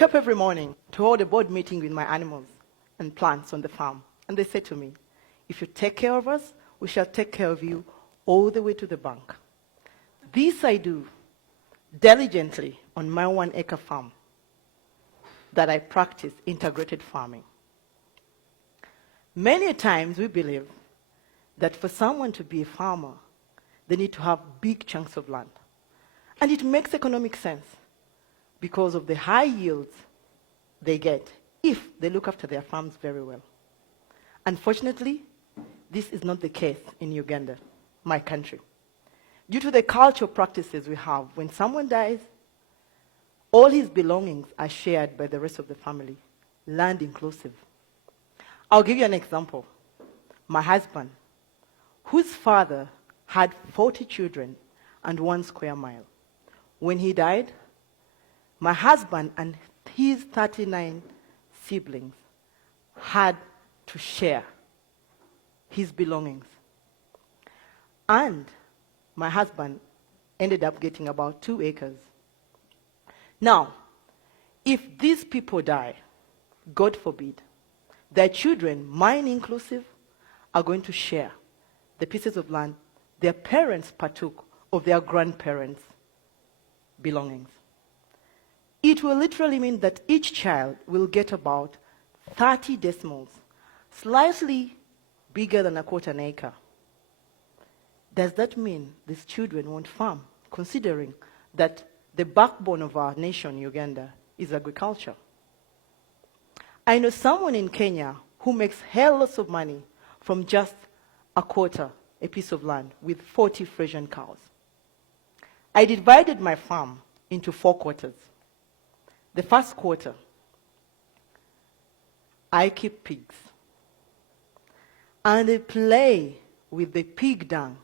wake up every morning to hold a board meeting with my animals and plants on the farm. And they say to me, if you take care of us, we shall take care of you all the way to the bank. This I do diligently on my 1-acre farm that I practice integrated farming. Many times we believe that for someone to be a farmer, they need to have big chunks of land. And it makes economic sense because of the high yields they get if they look after their farms very well. Unfortunately, this is not the case in Uganda, my country. Due to the cultural practices we have, when someone dies, all his belongings are shared by the rest of the family, land inclusive. I'll give you an example. My husband, whose father had 40 children and 1 square mile. When he died, my husband and his 39 siblings had to share his belongings. And my husband ended up getting about 2 acres. Now, if these people die, God forbid, their children, mine inclusive, are going to share the pieces of land their parents partook of their grandparents' belongings. It will literally mean that each child will get about 30 decimals, slightly bigger than a 1/4 acre. Does that mean these children won't farm, considering that the backbone of our nation, Uganda, is agriculture? I know someone in Kenya who makes hell lots of money from just a 1/4 a piece of land with 40 Frisian cows. I divided my farm into 4 quarters. The first quarter, I keep pigs. And I play with the pig dung,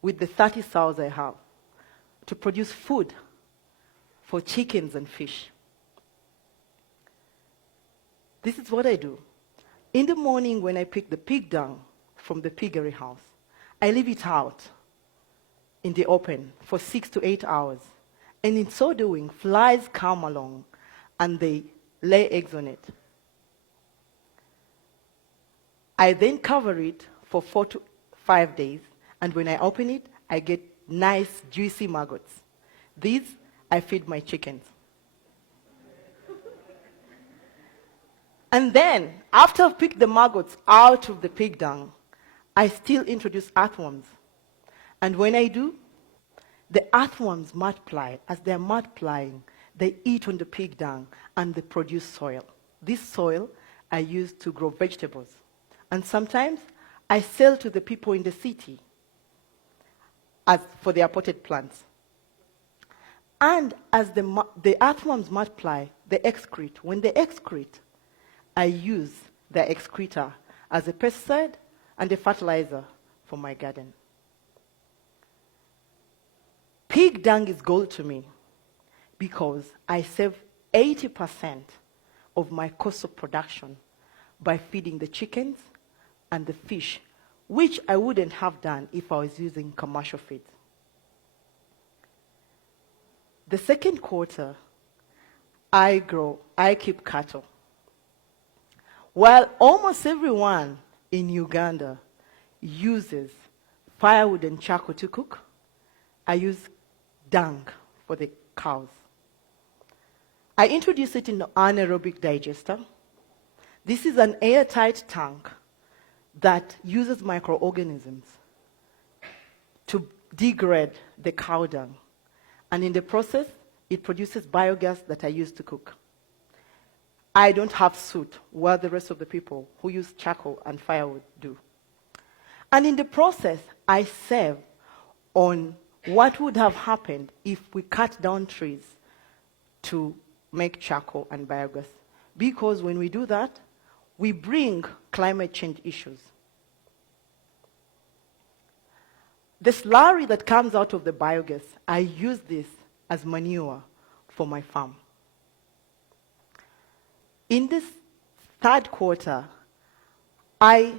with the 30 sows I have, to produce food for chickens and fish. This is what I do. In the morning when I pick the pig dung from the piggery house, I leave it out in the open for 6 to 8 hours. And in so doing, flies come along and they lay eggs on it. I then cover it for 4 to 5 days, and when I open it, I get nice, juicy maggots. These I feed my chickens. And then, after I've picked the maggots out of the pig dung, I still introduce earthworms. And when I do, the earthworms multiply. As they're multiplying, they eat on the pig dung and they produce soil. This soil I use to grow vegetables. And sometimes I sell to the people in the city as for their potted plants. And as the earthworms multiply, they excrete. When they excrete, I use the excreta as a pesticide and a fertilizer for my garden. Pig dung is gold to me because I save 80% of my cost of production by feeding the chickens and the fish, which I wouldn't have done if I was using commercial feed. The second quarter, I keep cattle. While almost everyone in Uganda uses firewood and charcoal to cook, I use dung for the cows. I introduce it in an anaerobic digester. This is an airtight tank that uses microorganisms to degrade the cow dung. And in the process, it produces biogas that I use to cook. I don't have soot, while the rest of the people who use charcoal and firewood do. And in the process, I save on what would have happened if we cut down trees to make charcoal and biogas. Because when we do that, we bring climate change issues. The slurry that comes out of the biogas, I use this as manure for my farm. In this third quarter, I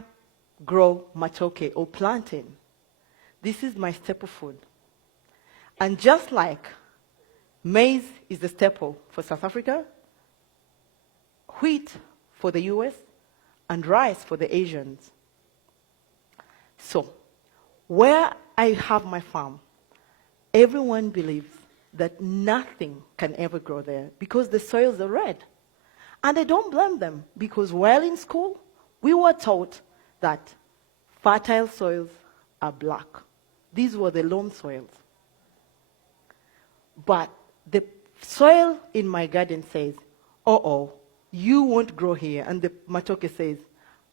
grow matoke or plantain. This is my staple food. And just like maize is the staple for South Africa, wheat for the US, and rice for the Asians. So, where I have my farm, everyone believes that nothing can ever grow there because the soils are red. And I don't blame them because while in school, we were taught that fertile soils are black. These were the loam soils. But the soil in my garden says, uh-oh, you won't grow here. And the matoke says,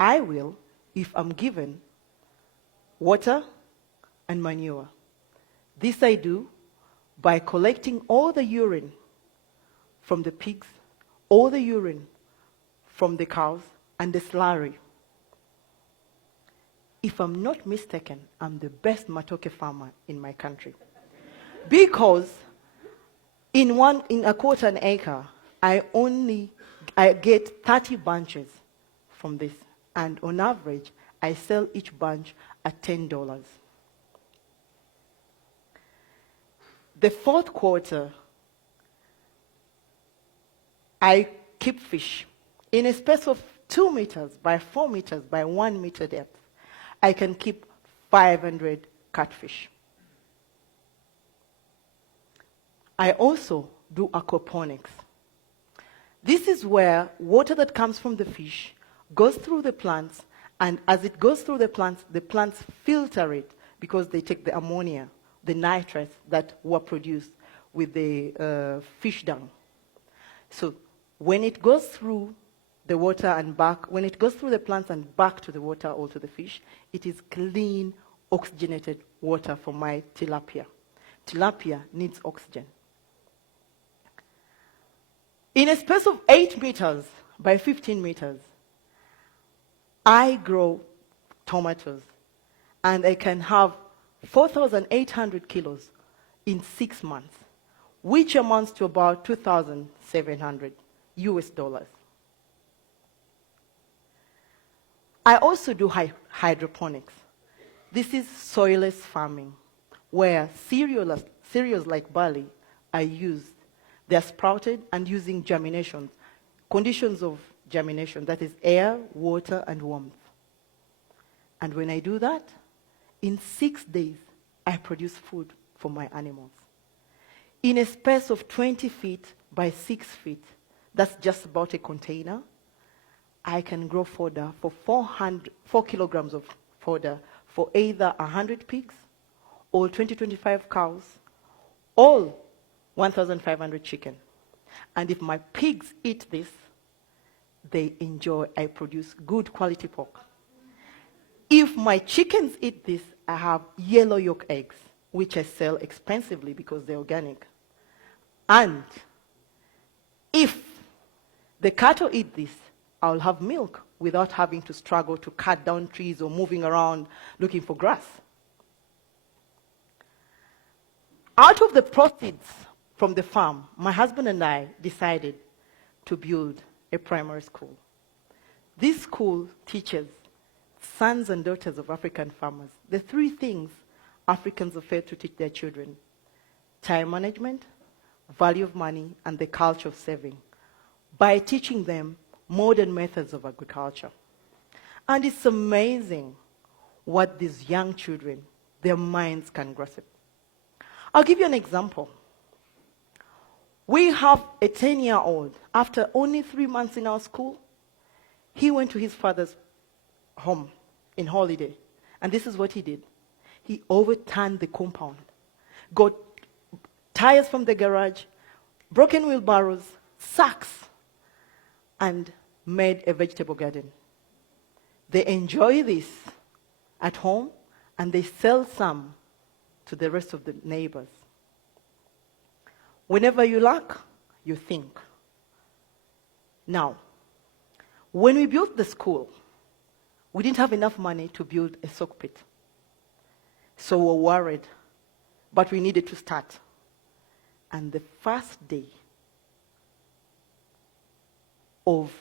I will if I'm given water and manure. This I do by collecting all the urine from the pigs, all the urine from the cows, and the slurry. If I'm not mistaken, I'm the best matoke farmer in my country. Because in a quarter an acre, I get 30 bunches from this. And on average, I sell each bunch at $10. The fourth quarter, I keep fish. In a space of 2 meters by 4 meters by 1 meter depth, I can keep 500 catfish. I also do aquaponics. This is where water that comes from the fish goes through the plants, and as it goes through the plants filter it because they take the ammonia, the nitrates that were produced with the fish dung. So when it goes through the water and back, when it goes through the plants and back to the water or to the fish, it is clean, oxygenated water for my tilapia. Tilapia needs oxygen. In a space of 8 meters by 15 meters, I grow tomatoes, and I can have 4,800 kilos in 6 months, which amounts to about 2,700 US dollars. I also do hydroponics. This is soilless farming, where cereals like barley are used. They're sprouted and using germination, conditions of germination, that is air, water, and warmth. And when I do that, in 6 days, I produce food for my animals. In a space of 20 feet by 6 feet, that's just about a container, I can grow fodder for 4 kilograms of fodder for either 100 pigs or 25 cows, all 1,500 chicken. And if my pigs eat this, they enjoy, I produce good quality pork. If my chickens eat this, I have yellow yolk eggs, which I sell expensively because they're organic. And if the cattle eat this, I'll have milk without having to struggle to cut down trees or moving around looking for grass. Out of the proceeds from the farm, my husband and I decided to build a primary school. This school teaches sons and daughters of African farmers the 3 things Africans are failed to teach their children: time management, value of money, and the culture of saving, by teaching them modern methods of agriculture. And it's amazing what these young children, their minds can grasp. I'll give you an example. We have a 10-year-old. After only 3 months in our school, he went to his father's home in holiday. And this is what he did. He overturned the compound, got tires from the garage, broken wheelbarrows, sacks, and made a vegetable garden. They enjoy this at home, and they sell some to the rest of the neighbors. Whenever you lack, you think. Now, when we built the school, we didn't have enough money to build a soak pit. So we were worried, but we needed to start. And the first day of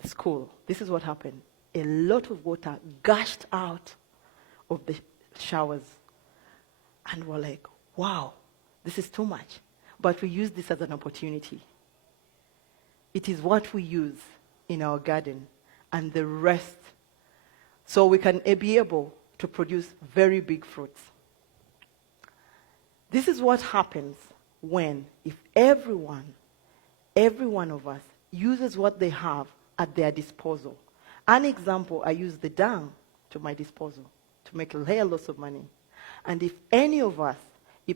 the school, this is what happened. A lot of water gushed out of the showers. And we're like, wow, this is too much. But we use this as an opportunity. It is what we use in our garden and the rest, so we can be able to produce very big fruits. This is what happens when, if every one of us uses what they have at their disposal. An example, I use the dung to my disposal to make a hell lots of money. And if any of us,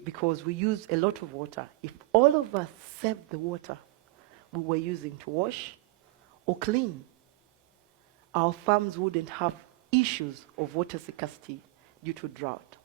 because we use a lot of water, if all of us saved the water we were using to wash or clean, our farms wouldn't have issues of water scarcity due to drought.